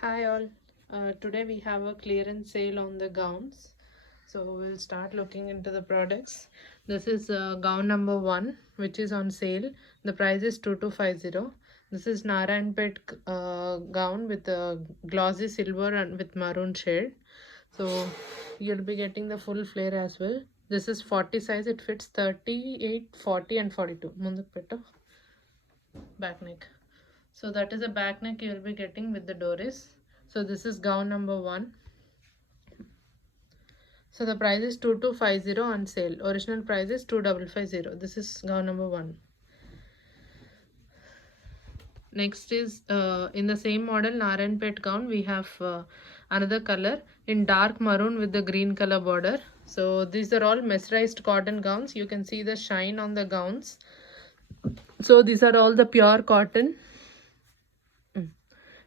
Hi all. Today we have a clearance sale on the gowns. So we'll start looking into the products. This is gown number 1 which is on sale. The price is 2250. This is Narayanpet gown with a glossy silver and with maroon shade. So you'll be getting the full flare as well. This is 40 size. It fits 38, 40 and 42. Mundak petto. Back neck. So that is a back neck you will be getting with the Doris. So this is gown number 1. So the price is 2250 on sale. Original price is 2550. This is gown number 1. Next is in the same model Narayanpet gown we have another color in dark maroon with the green color border. So these are all mesmerized cotton gowns. You can see the shine on the gowns. So these are all the pure cotton.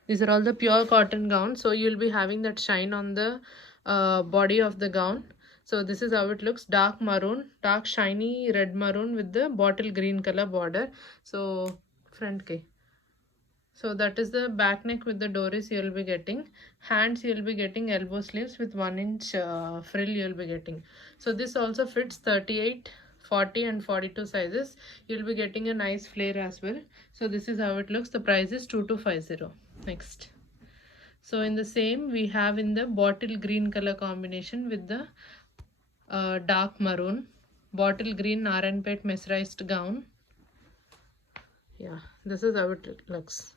These are all the pure cotton gowns. So you'll be having that shine on the body of the gown. So this is how it looks. Dark maroon, dark shiny red maroon with the bottle green color border. So front ke. So that is the back neck with the Doris you'll be getting. Hands you'll be getting elbow sleeves with 1-inch frill you'll be getting. So this also fits 38, 40 and 42 sizes. You'll be getting a nice flare as well. So this is how it looks. The price is 2250. Next. So in the same we have in the bottle green color combination with the dark maroon. Bottle green Narayanpet mesmerized gown. Yeah, this is how it looks.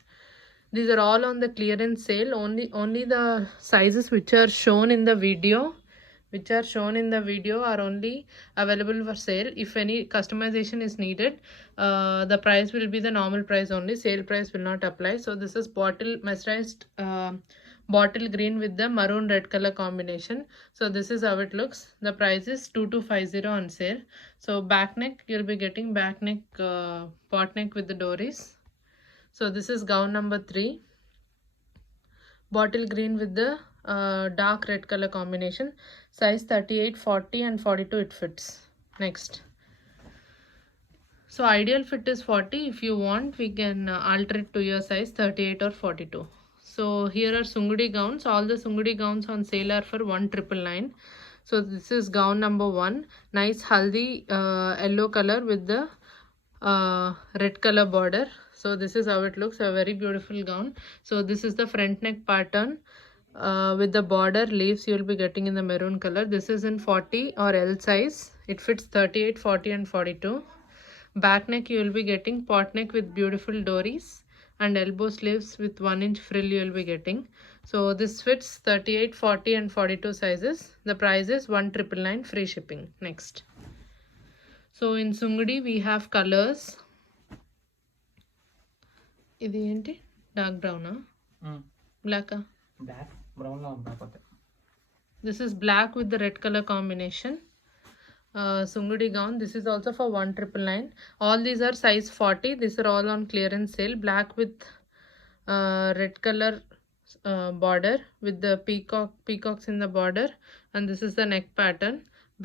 These are all on the clearance sale. Only the sizes which are shown in the video are only available for sale. If any customization is needed, the price will be the normal price only. Sale price will not apply. So this is bottle mesmerized bottle green with the maroon red color combination. So this is how it looks. The price is 2250 on sale. So back neck you'll be getting back neck pot neck with the Doris. So this is gown number 3. Bottle green with the dark red color combination. Size 38, 40 and 42 it fits. Next. So ideal fit is 40. If you want, we can alter it to your size 38 or 42. So here are Sungudi gowns. All the Sungudi gowns on sale are for 1999. So this is gown number 1. Nice haldi yellow color with the red color border. So this is how it looks. A very beautiful gown. So this is the front neck pattern with the border leaves you will be getting in the maroon color. This is in 40 or L size. It fits 38, 40 and 42. Back neck you will be getting pot neck with beautiful dories and elbow sleeves with 1-inch frill you will be getting. So this fits 38, 40 and 42 sizes. The price is 1999 free shipping. Next. So in Sungudi we have colors. ఇది ఏంటి dark బ్రౌనా బ్లాకా black brown లో ఉంటాయి. This is black with the red color combination. Sungudi gown. This is also for 1999. All these are size 40. These are all on clearance sale. Black with red color border with the peacocks in the border, and this is the neck pattern.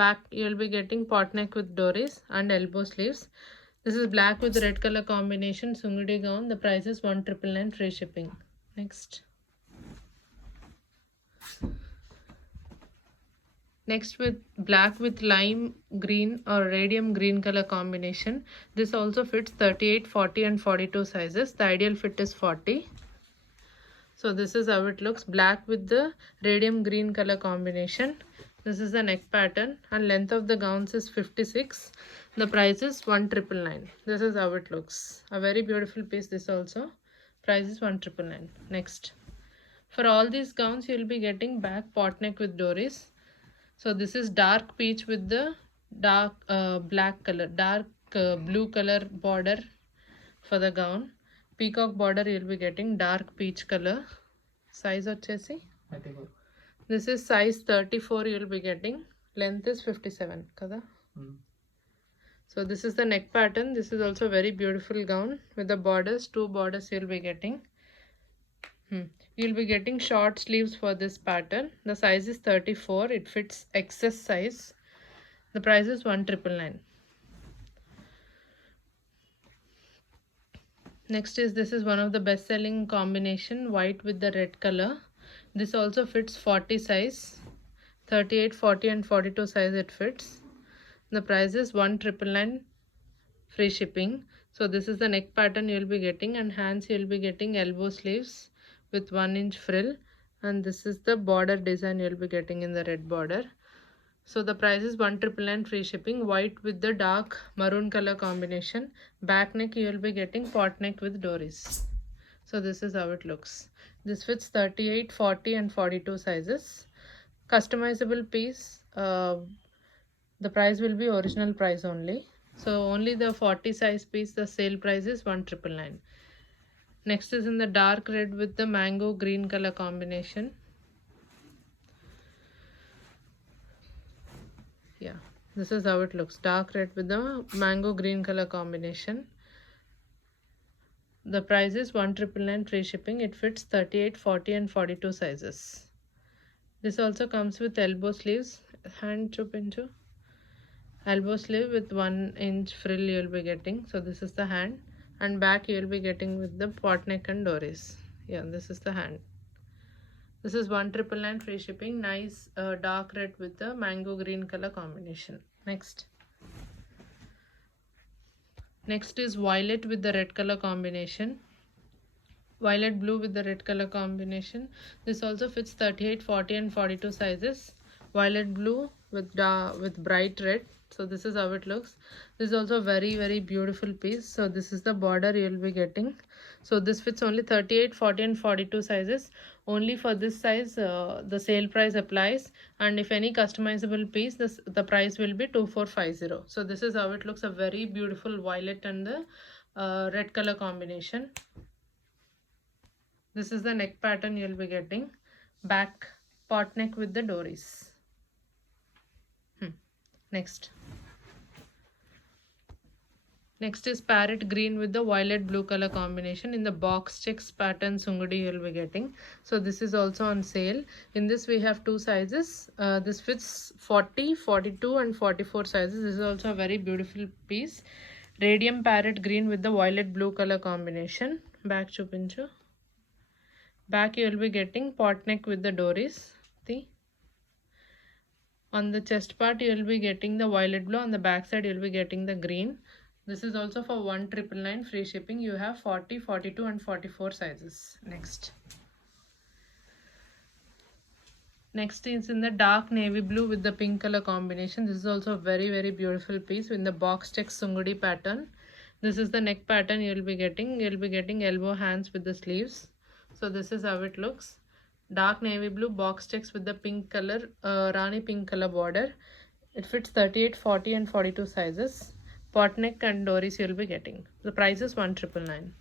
Back you will be getting pot neck with doris and elbow sleeves. This is black with red color combination Sungudi gown. The price is 1999 free shipping. Next. Next with black with lime green or radium green color combination. This also fits 38, 40 and 42 sizes. The ideal fit is 40. So this is how it looks. Black with the radium green color combination. This is the neck pattern and length of the gowns is 56. The price is 1999. This is how it looks. A very beautiful piece this also. Price is 1999. Next. For all these gowns you will be getting back pot neck with doris. So this is dark peach with the dark black color, dark blue color border for the gown. Peacock border you will be getting dark peach color. Size vachesi. This is size 34 you will be getting. Length is 57 kada. So this is the neck pattern. This is also very beautiful gown with the borders. 2 borders you will be getting. You'll be getting short sleeves for this pattern. The size is 34. It fits XS size. The price is 1999. Next is, this is one of the best selling combination, white with the red color. This also fits 40 size, 38, 40 and 42 size it fits. The price is 1,999, free shipping. So this is the neck pattern you will be getting, and hands you will be getting elbow sleeves with 1-inch frill, and this is the border design you will be getting in the red border. So the price is 1,999, free shipping. White with the dark maroon color combination. Back neck you will be getting pot neck with dories. So this is how it looks. This fits 38, 40 and 42 sizes. Customizable piece. The price will be original price only. So only the 40 size piece, the sale price is 1,999. Next is in the dark red with the mango green color combination. Yeah, this is how it looks. Dark red with the mango green color combination. The price is 1,999, free shipping. It fits 38, 40 and 42 sizes. This also comes with elbow sleeves. Hand chop into elbow sleeve with 1-inch frill you will be getting. So this is the hand, and back you will be getting with the pot neck and dories. Yeah, this is the hand. This is 1,999, free shipping. Nice dark red with the mango green color combination. Next is violet with the red color combination. Violet blue with the red color combination. This also fits 38, 40 and 42 sizes. Violet blue with bright red. So this is how it looks. This is also very beautiful piece. So this is the border you will be getting. So this fits only 38, 40 and 42 sizes. Only for this size the sale price applies, and if any customizable piece, the price will be 2,450. So this is how it looks. A very beautiful violet and the red color combination. This is the neck pattern you will be getting. Back pot neck with the dories. Next is parrot green with the violet blue color combination. In the box checks pattern sungudi you will be getting. So this is also on sale. In this we have two sizes. This fits 40, 42 and 44 sizes. This is also a very beautiful piece. Radium parrot green with the violet blue color combination. Back chupinchu. Back you will be getting pot neck with the dories. See? On the chest part you will be getting the violet blue. On the back side you will be getting the green. This is also for 1,999, free shipping. You have 40, 42 and 44 sizes. Next is in the dark navy blue with the pink color combination. This is also a very beautiful piece in the box check sungudi pattern. This is the neck pattern you will be getting. You will be getting elbow hands with the sleeves. So this is how it looks. Dark navy blue box checks with the pink color, Rani pink color border. It fits 38, 40 and 42 sizes. Pot neck and dories you will be getting. The price is 1,999.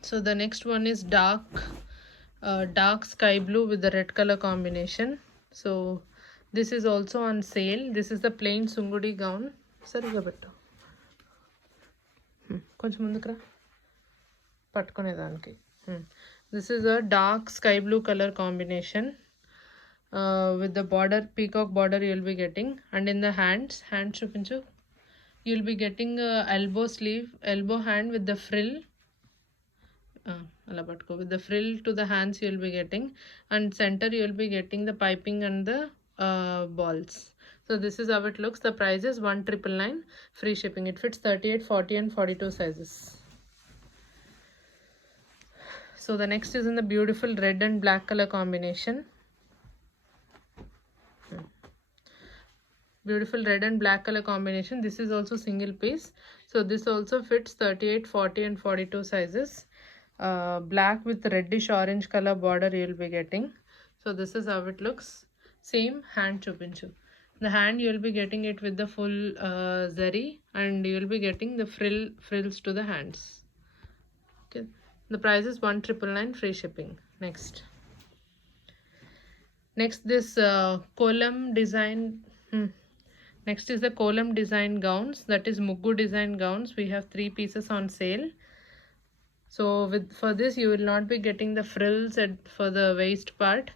So the next one is dark sky blue with the red color combination. So this is also on sale. This is the plain sungudi gown. Sariga bettu. Koncham munduku ra. Pattukonedaniki. This is a dark sky blue color combination. With the border, peacock border you will be getting, and in the hand chupinchu, you will be getting elbow sleeve, elbow hand with the frill. With the frill to the hands you will be getting, and center you will be getting the piping and the balls. So this is how it looks. The price is 1,999, free shipping. It fits 38, 40 and 42 sizes. So the next is in the beautiful red and black color combination. Beautiful red and black color combination. This is also single piece. So this also fits 38, 40 and 42 sizes. Black with reddish orange color border you will be getting. So this is how it looks. Same hand chupinchu. The hand you will be getting it with the full zari, and you will be getting the frills to the hands. Okay. The price is 1,999, free shipping. Next this kolam design. Next is the kolam design gowns, that is muggu design gowns. We have 3 pieces on sale. So for this you will not be getting the frills for the waist part.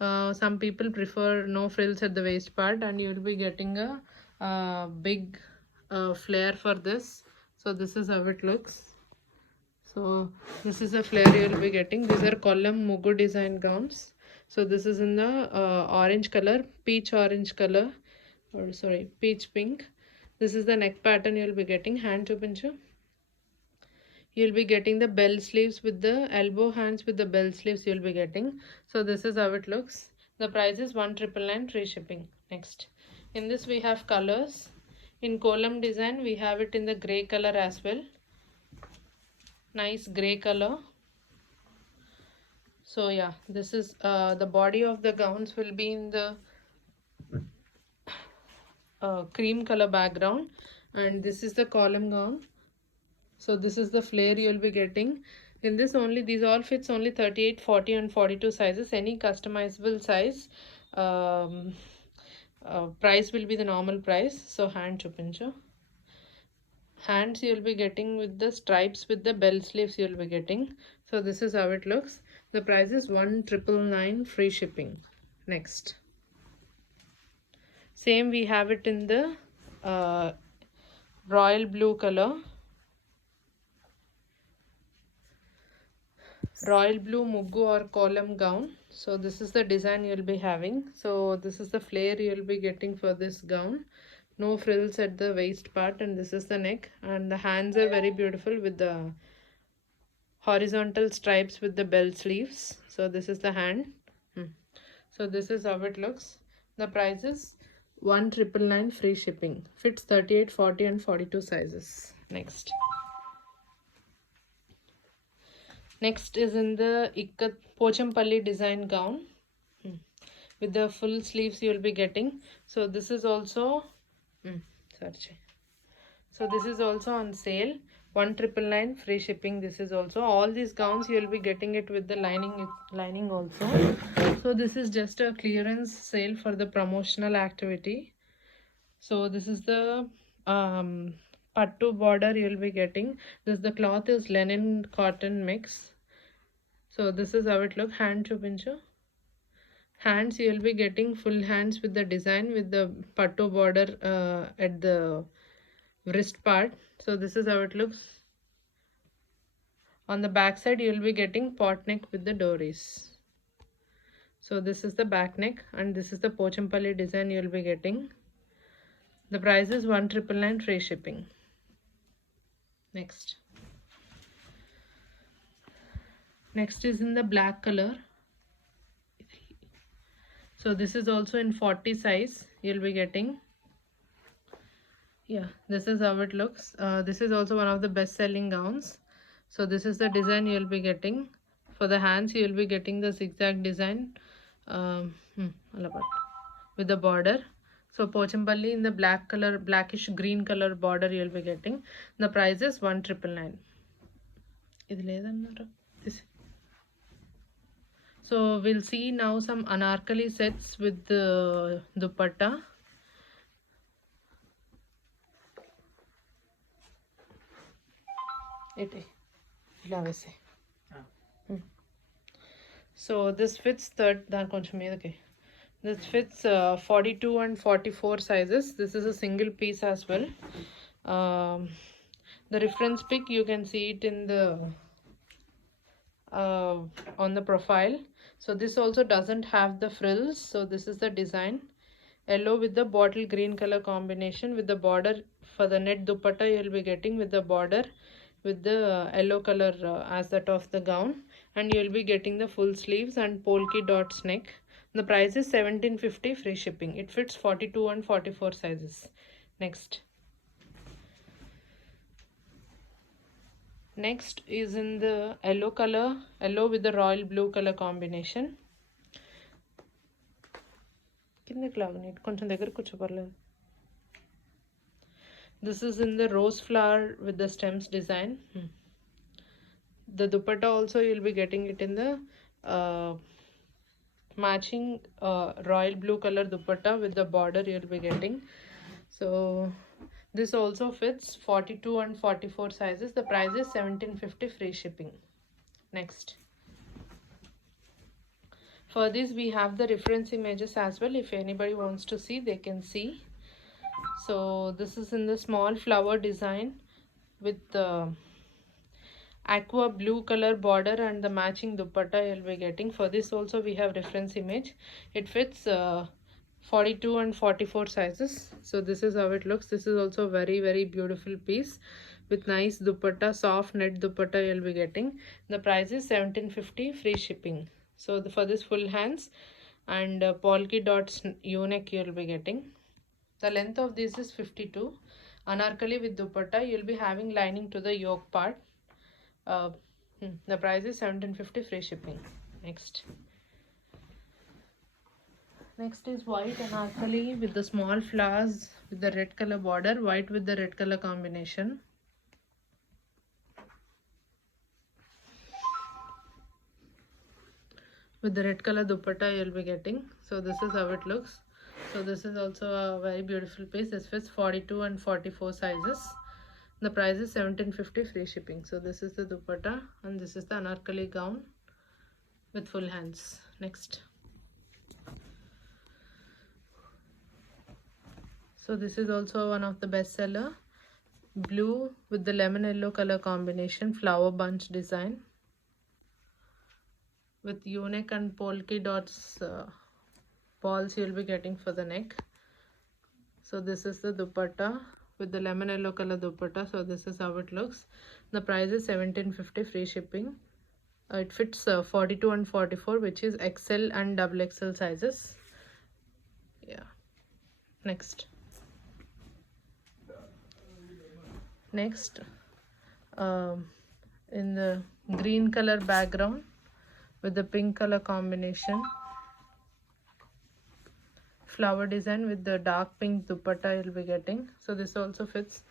Some people prefer no frills at the waist part, and you will be getting a big flare for this. So this is how it looks. So this is a flare you will be getting. These are column mugu design gowns. So this is in the orange color, peach orange color, or sorry, peach pink. This is the neck pattern you will be getting. Hand chupinchu. You'll be getting the bell sleeves with the elbow hands with the bell sleeves you'll be getting. So this is how it looks. The price is 1,999 free shipping. Next, in this we have colors. In column design we have it in the gray color as well. Nice gray color. So yeah, this is the body of the gowns will be in the cream color background, and this is the column gown. So this is the flare you'll be getting. In this only, these all fits only 38, 40 and 42 sizes. Any customizable size. Price will be the normal price. So hand chupincho. Hands you'll be getting with the stripes with the bell sleeves you'll be getting. So this is how it looks. The price is 1,999 free shipping. Next. Same we have it in the royal blue color. Royal blue mugu or column gown. So this is the design you'll be having. So this is the flare you'll be getting for this gown. No frills at the waist part, and this is the neck, and the hands are very beautiful with the horizontal stripes with the bell sleeves. So this is the hand. So this is how it looks. The price is 1,999 free shipping. Fits 38, 40 and 42 sizes. Next is in the Ikat Pochampalli design gown with the full sleeves you will be getting. So this is also so this is also on sale. 1,999 free shipping. This is also all these gowns you will be getting it with the lining also. So this is just a clearance sale for the promotional activity. So this is the pattu border you will be getting. The cloth is linen cotton mix. So this is how it looks. Hand chupinchu. Hands you will be getting full hands with the design with the pattu border at the wrist part. So this is how it looks. On the back side you will be getting pot neck with the dories. So this is the back neck, and this is the Pochampalli design you will be getting. The price is 1,999 free shipping. Next is in the black color. So this is also in 40 size you'll be getting. Yeah, this is how it looks. This is also one of the best selling gowns. So this is the design you'll be getting. For the hands you'll be getting the zigzag design with the border. So Pochampalli in the black color, blackish green color border you'll be getting. The price is 1,999. So we'll see now some anarkali sets with the dupatta. So this fits this fits 42 and 44 sizes. This is a single piece as well. The reference pic you can see it in the on the profile. So this also doesn't have the frills. So this is the design. Yellow with the bottle green color combination with the border for the net dupatta you'll be getting with the border with the yellow color as that of the gown, and you'll be getting the full sleeves and polki dots neck. The price is 1,750 free shipping. It fits 42 and 44 sizes. Next is in the yellow color, yellow with the royal blue color combination. This is in the rose flower with the stems design. The dupatta also you'll be getting it in the matching royal blue color dupatta with the border you'll be getting. So this also fits 42 and 44 sizes. The price is 1,750 free shipping. For this we have the reference images as well. If anybody wants to see, they can see. So this is in the small flower design with the aqua blue color border and the matching dupatta you'll be getting. For this also we have reference image. It fits 42 and 44 sizes. So this is how it looks. This is also very beautiful piece with nice dupatta, soft net dupatta you'll be getting. The price is 1750, free shipping. So for this full hands and polka dots U-neck you'll be getting. The length of this is 52. Anarkali with dupatta. You'll be having lining to the yoke part. The price is 1750, free shipping. Next is white anarkali with the small flowers with the red color border, white with the red color combination. With the red color dupatta you'll be getting. So this is how it looks. So this is also a very beautiful piece. This fits 42 and 44 sizes. The price is 1750, free shipping. So this is the dupatta and this is the anarkali gown with full hands. Next. So this is also one of the best seller. Blue with the lemon yellow color combination, flower bunch design with U-neck and polka dots balls you'll be getting for the neck. So this is the dupatta with the lemon yellow color dupatta. So this is how it looks. The price is 1750, free shipping. It fits 42 and 44, which is XL and XXL sizes. Yeah. Next, in the green color background with the pink color combination, flower design with the dark pink dupatta you'll be getting. So this also fits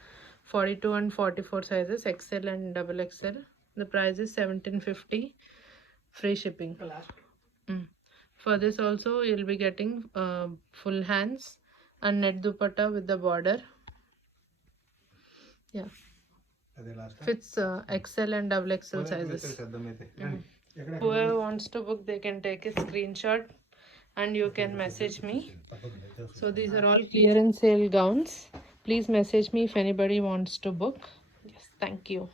42 and 44 sizes, XL and XXL. The price is 1750, free shipping. For this also you'll be getting full hands and net dupatta with the border. Yeah, fits XL and XXL sizes. Whoever wants to book, they can take a screenshot and you can message me. So these are all clearance sale gowns. Please message me if anybody wants to book. Yes, thank you.